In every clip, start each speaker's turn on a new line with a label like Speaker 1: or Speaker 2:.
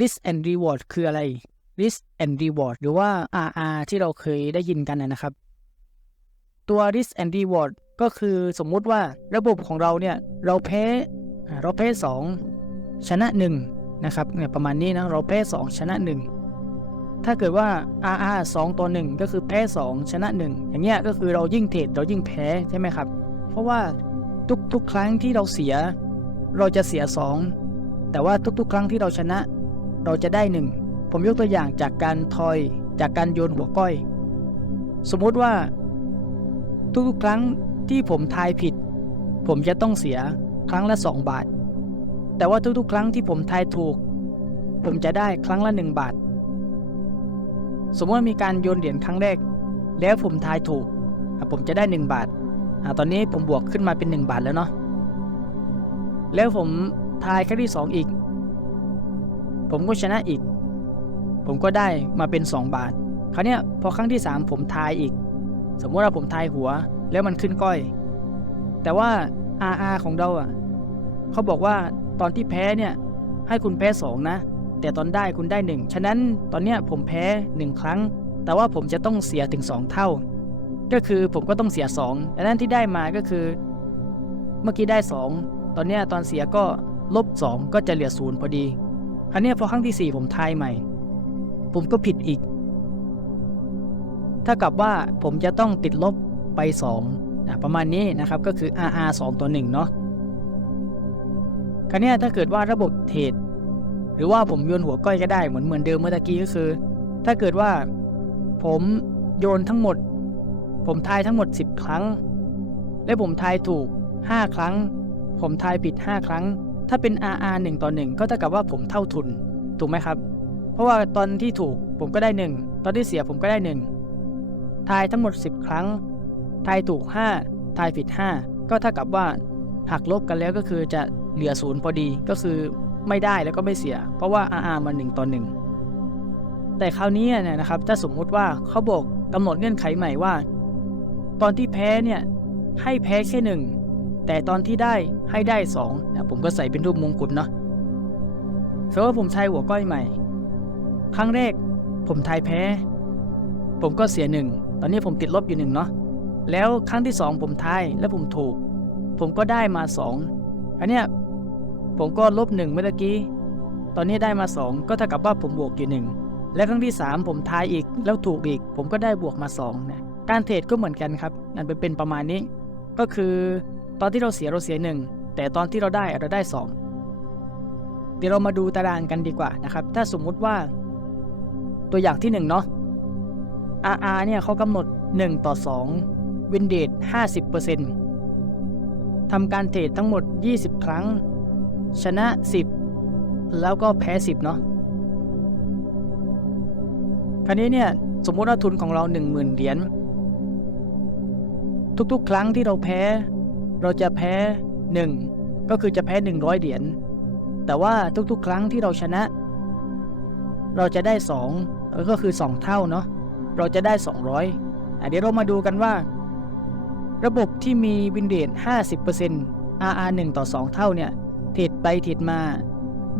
Speaker 1: risk and reward คืออะไร risk and reward หรือว่า RR ที่เราเคยได้ยินกันนะครับ ตัว risk and reward ก็คือสมมุติว่าระบบของเราเนี่ย เราแพ้เราแพ้ 2 ชนะ 1 นะครับเนี่ยประมาณนี้นะ เราแพ้ 2 ชนะ 1 ถ้าเกิดว่า RR 2ต่อ1ก็คือแพ้ 2 ชนะ 1 อย่างเงี้ยก็คือเรายิ่งเทรดเรายิ่งแพ้ใช่ไหมครับ เพราะว่าทุกๆครั้งที่เราเสีย เราจะเสีย 2 แต่ว่าทุกๆ ครั้งที่เราชนะ เราจะได้ 1 ผมยกตัวอย่างจากการทอยจากการโยนหัวก้อย สมมติว่า ทุกๆครั้งที่ผมทายผิด ผมจะต้องเสียครั้งละ 2 บาท แต่ว่าทุกๆ ครั้งที่ผมทายถูก ผมจะได้ครั้งละ 1 บาท สมมติว่ามีการโยนเหรียญครั้งแรก แล้วผมทายถูก ผมจะได้ 1 บาทอตอนนี้ผมบวกขึ้นมาเป็น 1 บาทแล้วเนาะแล้วผมทายครั้งที่ 2 อีก ผมก็ชนะอีก ผมก็ได้มาเป็น 2 บาท คราวเนี้ยพอครั้งที่ 3 ผมทายอีก สมมติว่าผมทายหัว แล้วมันขึ้นก้อย แต่ว่า RR ของเราอะเขาบอกว่าตอนที่แพ้เนี่ย ให้คุณแพ้ 2 นะ แต่ตอนได้คุณได้ 1 ฉะนั้นตอนเนี้ยผมแพ้ 1 ครั้ง แต่ว่าผมจะต้องเสียถึง 2 เท่า ก็คือผมก็ต้องเสีย2ดังนั้นที่ได้มาก็คือ เมื่อกี้ได้ 2 ตอนเนี้ยตอนเสียก็ลบ 2 ก็จะเหลือศูนย์พอดี คราวเนี้พอครั้งที่ 4 ผมทายใหม่ ผมก็ผิดอีก ถ้ากับว่าผมจะต้องติดลบไป2นะประมาณนี้นะครับก็คือ RR 2ต่อ1เนาะคราวนี้ถ้าเกิดว่าระบบเทรดหรือว่าผมโยนหัวก้อยก็ได้เหมือนเหมือนเดิมเมื่อกี้ก็คือ ถ้าเกิดว่าผมโยนทั้งหมด ผมทายทั้งหมด 10 ครั้ง และผมทายถูก 5 ครั้ง ผมทายผิด 5 ครั้ง ถ้าเป็น RR 1 ต่อ 1 ก็เท่ากับว่าผมเท่าทุน ถูกไหมครับ เพราะว่าตอนที่ถูกผมก็ได้ 1 ตอนที่เสียผมก็ได้ 1 ทายทั้งหมด 10 ครั้ง ทายถูก 5 ทายผิด 5 ก็เท่ากับว่าหักลบกันแล้วก็คือจะเหลือศูนย์พอดีก็คือไม่ได้แล้วก็ไม่เสีย เพราะว่า RR มัน1ต่อ 1 แต่คราวนี้เนี่ยนะครับถ้าสมมุติว่าเขาบอกกำหนดเงื่อนไขใหม่ว่า ตอนที่แพ้เนี่ยให้แพ้แค่หนึ่ง แต่ตอนที่ได้ให้ได้2นะผมก็ใส่เป็นรูปมงกุฎเนาะเพราะว่าผมทายหัวก้อยใหม่ ครั้งแรก ผมทายแพ้ ผมก็เสียหนึ่งตอนนี้ผมติดลบอยู่หนึ่งเนาะแล้วครั้งที่สองผมทายแล้วผมถูก ผมก็ได้มาสองอันเนี้ยผมก็ลบหนึ่งเมื่อกี้ ตอนนี้ได้มาสองก็เท่ากับว่าผมบวกอยู่หนึ่งและครั้งที่สามผมทายอีกแล้วถูกอีก ผมก็ได้บวกมาสองนะการเทรดก็เหมือนกันครับนั่นเป็นประมาณนี้ ก็คือ อนที่เราเสียเราเสียหนึ่งแต่ตอนที่เราได้เราได้สองเดี๋ยวเรามาดูตารางกันดีกว่านะครับ ถ้าสมมุติว่าตัวอย่างที่หนึ่งเนาะ RR เนี่ยเขากำหนด 1 ต่อ2วินเดท50%ทำการเทรดทั้งหมด 20 ครั้ง ชนะ 10 แล้วก็แพ้ 10 เนาะคราวนี้เนี่ยสมมติว่าทุนของเรา 10,000 เหรียญทุกๆ ครั้งที่เราแพ้ เราจะแพ้ 1 ก็คือจะแพ้ 100 เหรียญ แต่ว่าทุกๆ ครั้งที่เราชนะ เราจะได้ 2 ก็คือ 2 เท่าเนาะ เราจะได้ 200อะเดี๋ยวเรามาดูกันว่า ระบบที่มีวินเดท50% RR 1 ต่อ 2 เท่าเนี่ยเทรดไปเทรดมา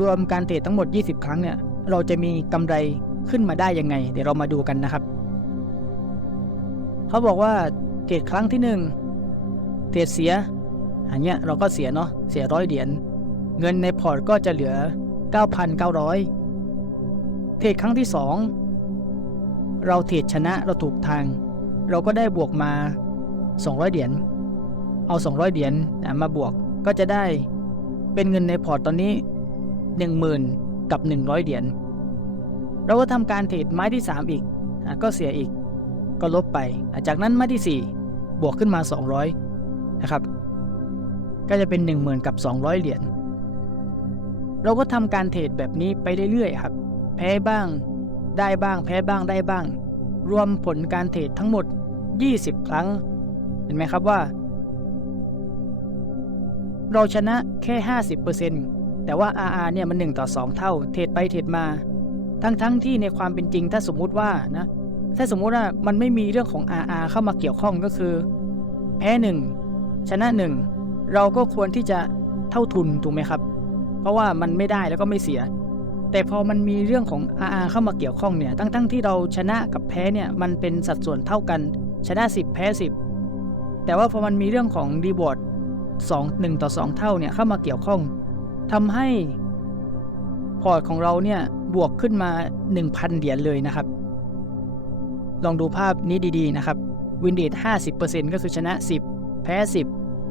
Speaker 1: รวมการเทรดทั้งหมด 20 ครั้งเนี่ย เราจะมีกำไรขึ้นมาได้ยังไง เดี๋ยวเรามาดูกันนะครับ เขาบอกว่าเทรดครั้งที่ 1 เทรดเสียอันเนี้ยเราก็เสียเนาะเสียร้อยเหรียญเงินในพอร์ตก็จะเหลือ 9,900 เทรดครั้งที่ 2 เราเทรดชนะเราถูกทาง เราก็ได้บวกมา 200 เหรียญเอา 200 เหรียญมาบวกก็จะได้เป็นเงินในพอร์ตตอนนี้ 10,000 กับ 100 เหรียญเราก็ทำการเทรดไม้ที่ 3 อีกอก็เสียอีก ก็ลบไป จากนั้นไม้ที่ 4 บวกขึ้นมา 200 นะครับ ก็จะเป็น 10,000 กับ 200 เหรียญ เราก็ทำการเทรดแบบนี้ไปเรื่อยๆครับ แพ้บ้าง ได้บ้าง แพ้บ้าง ได้บ้าง รวมผลการเทรดทั้งหมด 20 ครั้ง เห็นไหมครับว่า เราชนะแค่ 50%แต่ว่า RR เนี่ยมัน 1 ต่อ 2 เท่า เทรดไปเทรดมา ทั้งๆทที่ในความเป็นจริงถ้าสมมุติว่านะถ้าสมมุติว่ามันไม่มีเรื่องของ RR เข้ามาเกี่ยวข้องก็คือ แพ้1 ชนะ1เราก็ควรที่จะเท่าทุนถูกไหมครับ เพราะว่ามันไม่ได้แล้วก็ไม่เสีย แต่พอมันมีเรื่องของ RR เข้ามาเกี่ยวข้องเนี่ยทั้งๆที่เราชนะกับแพ้เนี่ยมันเป็นสัดส่วนเท่ากัน ชนะ 10 แพ้ 10 แต่ว่าพอมันมีเรื่องของรีวอร์ด2 1 ต่อ 2 เท่าเนี่ยเข้ามาเกี่ยวข้องทำให้พอร์ตของเราเนี่ยบวกขึ้นมา 1,000 เหรียญเลยนะครับ ลองดูภาพนี้ดีๆนะครับวินเดท50%ก็คือชนะ 10 แพ้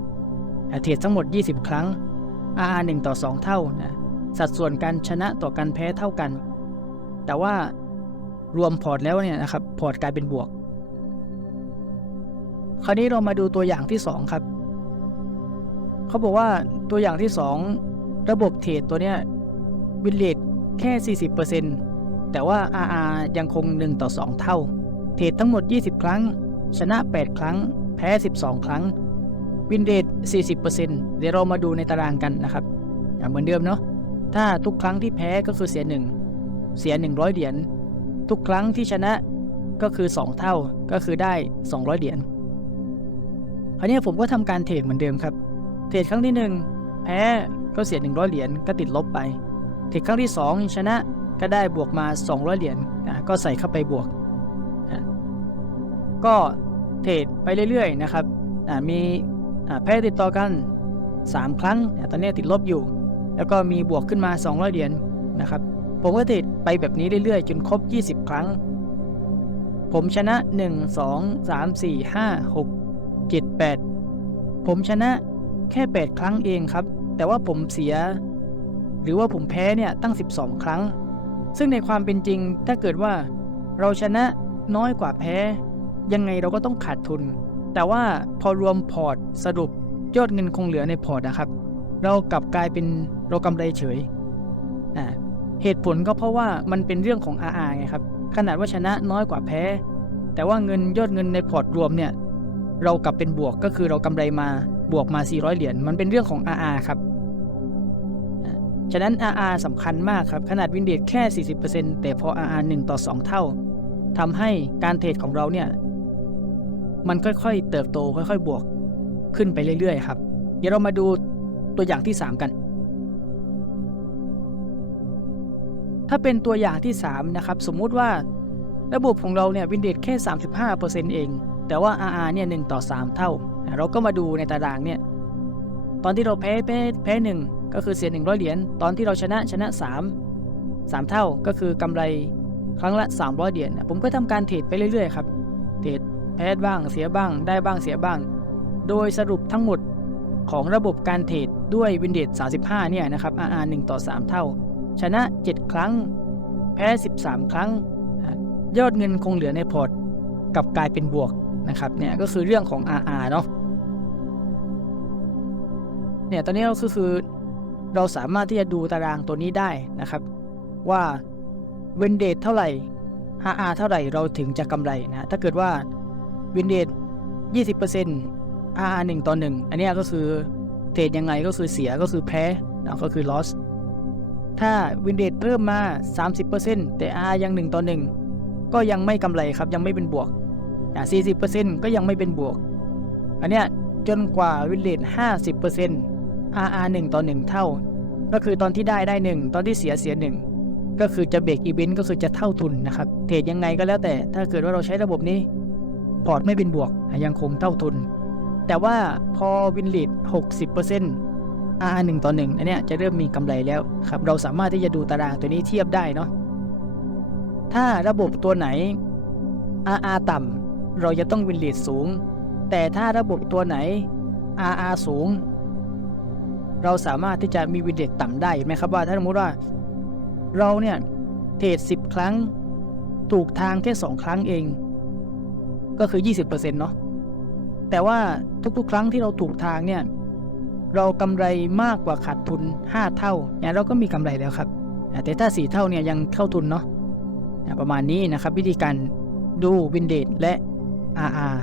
Speaker 1: 10เทรดทั้งหมด 20 ครั้ง RR 1ต่อ 2 เท่านะสัดส่วนการชนะต่อการแพ้เท่ากัน แต่ว่ารวมพอร์ตแล้วเนี่ยนะครับพอร์ตกลายเป็นบวก คราวนี้เรามาดูตัวอย่างที่ 2 ครับเขาบอกว่าตัวอย่างที่ 2 ระบบเทรดตัวเนี้ยวินเลทแค่ 40%แต่ว่า RR ยังคง 1 ต่อ 2 เท่า เทรดทั้งหมด 20 ครั้ง ชนะ 8 ครั้ง แพ้ 12 ครั้ง วินเดท40%เดี๋ยวเรามาดูในตารางกันนะครับเหมือนเดิมเนาะถ้าทุกครั้งที่แพ้ก็คือเสีย 1 เสีย 100 เหรียญทุกครั้งที่ชนะก็คือ 2 เท่าก็คือได้ 200 เหรียญคราวนี้ผมก็ทำการเทรดเหมือนเดิมครับ เทรดครั้งที่ 1 แพ้ก็เสีย 100 เหรียญก็ติดลบไป เทรดครั้งที่ 2 ชนะก็ได้บวกมา 200 เหรียญก็ใส่เข้าไปบวก ก็เทรดไปเรื่อยๆนะครับมี แพ้ติดต่อกัน 3 ครั้งตอนนี้ติดลบอยู่ แล้วก็มีบวกขึ้นมา 200 เหรียญนะครับผมก็เทรดไปแบบนี้เรื่อยๆ จนครบ 20 ครั้ง ผมชนะ 1 2 3 4 5 6 7 8 ผมชนะแค่ 8 ครั้งเองครับ แต่ว่าผมเสีย หรือว่าผมแพ้เนี่ยตั้ง 12 ครั้ง ซึ่งในความเป็นจริงถ้าเกิดว่าเราชนะน้อยกว่าแพ้ ยังไงเราก็ต้องขาดทุน แต่ว่าพอรวมพอร์ตสรุปยอดเงินคงเหลือในพอร์ตนะครับ เรากลับกลายเป็นเรากำไรเฉยอ่าเหตุผลก็เพราะว่ามันเป็นเรื่องของ RR ไงครับ ขนาดว่าชนะน้อยกว่าแพ้ แต่ว่าเงินยอดเงินในพอร์ตรวมเนี่ย เรากลับเป็นบวกก็คือเรากำไรมาบวกมา 400 เหรียญ มันเป็นเรื่องของ RR ครับ ฉะนั้น RR สำคัญมากครับ ขนาดวินเดทแค่ 40%แต่พอ RR 1 ต่อ 2 เท่าทำให้การเทรดของเราเนี่ย มันค่อยๆ เติบโตค่อยๆ บวกขึ้นไปเรื่อยๆ ครับ เดี๋ยวเรามาดูตัวอย่างที่ 3 กัน ถ้าเป็นตัวอย่างที่ 3 นะครับ สมมุติว่าระบบของเราเนี่ยวินเดทแค่ 35%เอง แต่ว่า RR เนี่ย1ต่อ 3 เท่า เราก็มาดูในตารางเนี่ย ตอนที่เราแพ้แพ้แพ้หนึ่งก็คือเสีย 100 เหรียญ ตอนที่เราชนะชนะ 3 3 เท่าก็คือกำไรครั้งละ 300 เหรียญผมก็ทำการเทรดไปเรื่อยๆ ครับ พ้บ้างเสียบ้าง ได้บ้างเสียบ้าง โดยสรุปทั้งหมดของระบบการเทรดด้วยวินเดท35 เนี่ยนะครับ RR 1ต่อ 3 เท่า ชนะ 7 ครั้ง แพ้ 13 ครั้ง ยอดเงินคงเหลือในพอร์ตกลับกลายเป็นบวกนะครับเนี่ยก็คือเรื่องของ RR เนาะเนี่ยตอนนี้ก็คือเราสามารถที่จะดูตารางตัวนี้ได้นะครับ ว่าวินเดทเท่าไหร่ RR เท่าไหร่เราถึงจะกำไรนะถ้าเกิดว่า วินเดท20% RR 1ต่อ1อันนี้ก็คือเทรดยังไงก็คือเสียก็คือแพ้นะก็คือ loss ถ้าวินเดทเพิ่มมา 30%แต่ R ยัง 1 ต่อ 1 ก็ยังไม่กำไรครับยังไม่เป็นบวกอะ40%ก็ยังไม่เป็นบวก อันเนี้ยจนกว่าวินเดท50% RR 1 ต่อ 1 เท่า ก็คือตอนที่ได้ได้ 1 ตอนที่เสียเสีย 1 ก็คือจะเบรกอีเวนต์ก็คือจะเท่าทุนนะครับ เทรดยังไงก็แล้วแต่ถ้าเกิดว่าเราใช้ระบบนี้ พอร์ตไม่เป็นบวกยังคงเท่าทุน แต่ว่าพอวินเลท60% R 1ต่อ1อันเนี้ยจะเริ่มมีกำไรแล้วครับเราสามารถที่จะดูตารางตัวนี้เทียบได้เนาะถ้าระบบตัวไหน RR ต่ำเราจะต้องวินเลทสูง แต่ถ้าระบบตัวไหน RR สูง เราสามารถที่จะมีวินเลทต่ำได้เห็นไหมครับว่าถ้าสมมติว่า เราเนี่ยเทรด10 ครั้ง ถูกทางแค่ 2 ครั้งเอง ก็คือ 20%เนาะแต่ว่าทุกๆ ครั้งที่เราถูกทางเนี่ย เรากำไรมากกว่าขาดทุน 5 เท่าเนี่ยเราก็มีกำไรแล้วครับแต่ถ้า 4 เท่าเนี่ยยังเข้าทุนเนาะประมาณนี้นะครับวิธีการดูวินเดทและ RR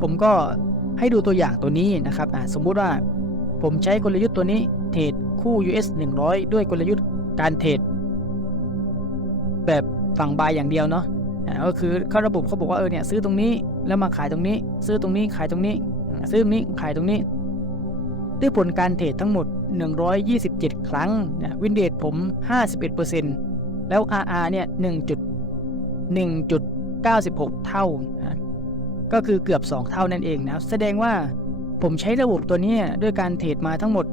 Speaker 1: ผมก็ให้ดูตัวอย่างตัวนี้นะครับสมมุติว่าผมใช้กลยุทธ์ตัวนี้เทรดคู่ US 100 ด้วยกลยุทธ์การเทรดแบบ ฝั่งบายอย่างเดียวเนาะก็คือเขาระบบเขาบอกว่าเออเนี่ยซื้อตรงนี้แล้วมาขายตรงนี้ ซื้อตรงนี้ขายตรงนี้ ซื้อตรงนี้ขายตรงนี้ ด้วยผลการเทรดทั้งหมด 127 ครั้งนะวินเด e ผม 51%แล้ว RR เนี่ย1.1.96 เท่านะก็คือเกือบ 2 เท่านั่นเองนะแสดงว่าผมใช้ระบบตัวนี้ด้วยการเทรดมาทั้งหมด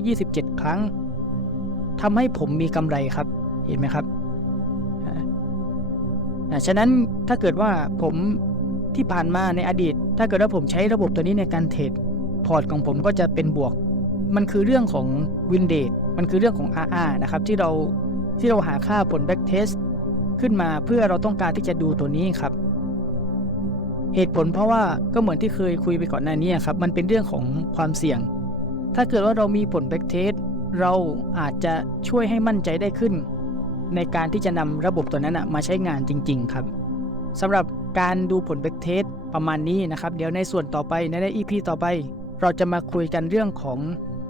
Speaker 1: 127 ครั้งทำให้ผมมีกำไรครับ เห็นไหมครับ อ่าฉะนั้นถ้าเกิดว่าผมที่ผ่านมาในอดีต ถ้าเกิดว่าผมใช้ระบบตัวนี้ในการเทรดพอร์ตของผมก็จะเป็นบวก มันคือเรื่องของวินเด e มันคือเรื่องของ RR นะครับที่เราที่เราหาค่าผล back test ขึ้นมาเพื่อเราต้องการที่จะดูตัวนี้ครับ เหตุผลเพราะว่าก็เหมือนที่เคยคุยไปก่อนหน้านี้ครับ มันเป็นเรื่องของความเสี่ยง ถ้าเกิดว่าเรามีผล back test เราอาจจะช่วยให้มั่นใจได้ขึ้น ในการที่จะนำระบบตัวนั้นมาใช้งานจริง ๆ ครับสำหรับการดูผล back test ประมาณนี้นะครับ เดี๋ยวในส่วนต่อไปใน EP ต่อไป เราจะมาคุยกันเรื่องของ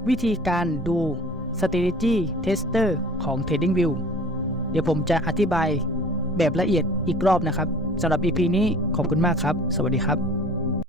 Speaker 1: วิธีการดู strategy tester ของ TradingView เดี๋ยวผมจะอธิบายแบบละเอียดอีกรอบนะครับสำหรับ EP นี้ขอบคุณมากครับ สวัสดีครับ